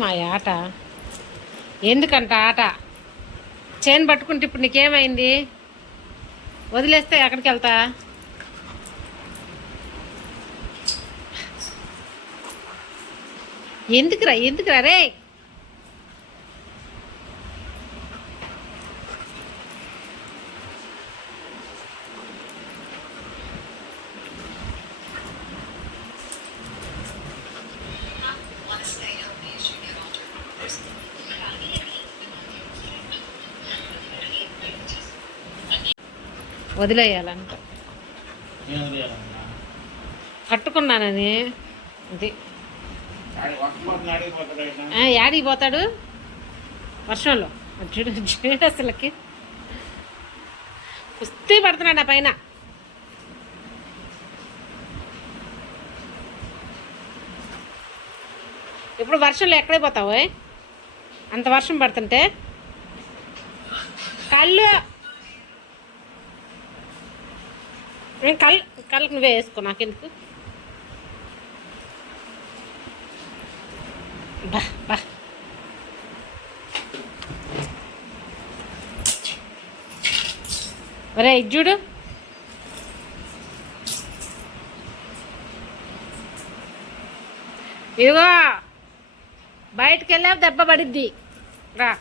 మా ఆట ఎందుకంట ఆట చైన్ పట్టుకుంటే ఇప్పుడు నీకేమైంది? వదిలేస్తే ఎక్కడికి వెళ్తా? ఎందుకురా రే? వదిలేయాలంట. కట్టుకున్నానని అది యాడికి పోతాడు వర్షంలో? చూడు అసలుకి కుస్తీ పడుతున్నాడు ఆ పైన. ఇప్పుడు వర్షంలో ఎక్కడే పోతావు? అంత వర్షం పడుతుంటే కళ్ళకు నువ్వే వేసుకో, నాకెందుకు? బా బా ఒరే చూడు, ఇదిగో బయటకు వెళ్ళా దెబ్బ పడిద్ది. రా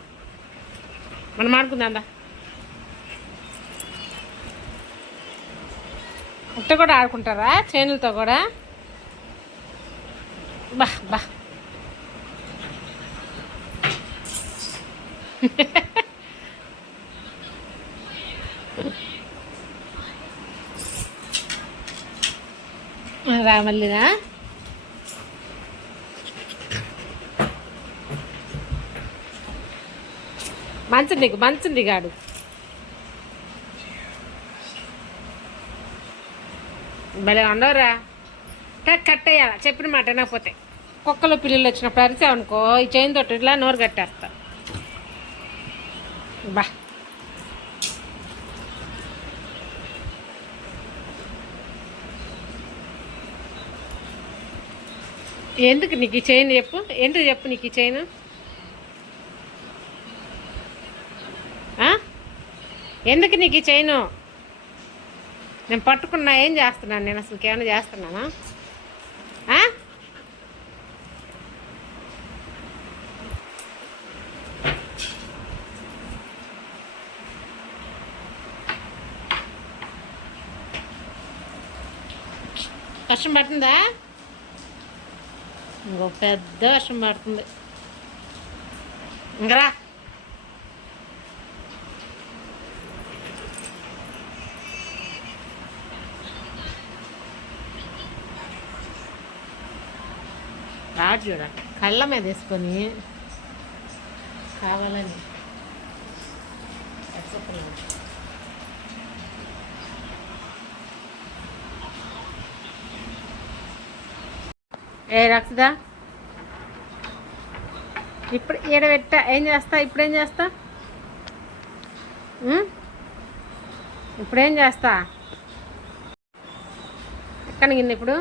మనం ఆడుకుందా. ఉట్ట కూడా ఆడుకుంటారా చేనులతో కూడా? బా బా రా మళ్ళీనా? మంచుంది గాడు. భలే ఉండవురా. కట్టేయాల చెప్పిన మాట వినకపోతే. కుక్కలు పిల్లలు వచ్చినప్పుడు అరిచావనుకో ఈ చైన్ తోటి ఇట్లా నోరు కట్టేస్తా. బా ఎందుకు నీకు ఈ చైన్ చెప్పు? ఎందుకు చెప్పు నీకు ఈ చైన్? ఎందుకు నీకు ఈ చైను? నేను పట్టుకున్నా ఏం చేస్తున్నాను? నేను అసలు ఏమైనా చేస్తున్నానా? వర్షం పడుతుందా? ఇంకో పెద్ద వర్షం పడుతుంది. ఇంకరా రాడు చూడ కళ్ళ మీద వేసుకొని కావాలని ఏ రక్సదా ఇప్పుడు ఏడబెట్ట ఏం చేస్తా? ఇప్పుడేం చేస్తా? ఇప్పుడేం చేస్తా? ఎక్కడికి ఇప్పుడు?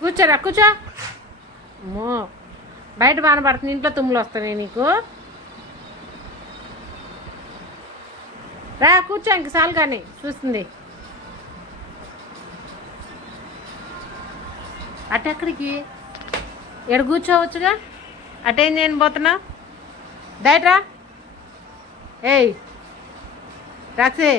కూర్చోరా కూర్చో. అమ్మో బయట బాగా పడుతుంది, ఇంట్లో తుమ్ములు వస్తున్నాయి నీకు. రా కూర్చో, ఇంక చాలు కానీ చూస్తుంది. అటెక్కడికి? ఎక్కడ కూర్చోవచ్చుగా, అటేం చేయని పోతున్నావు? డైట్రా. ఏయ్ రాక్సే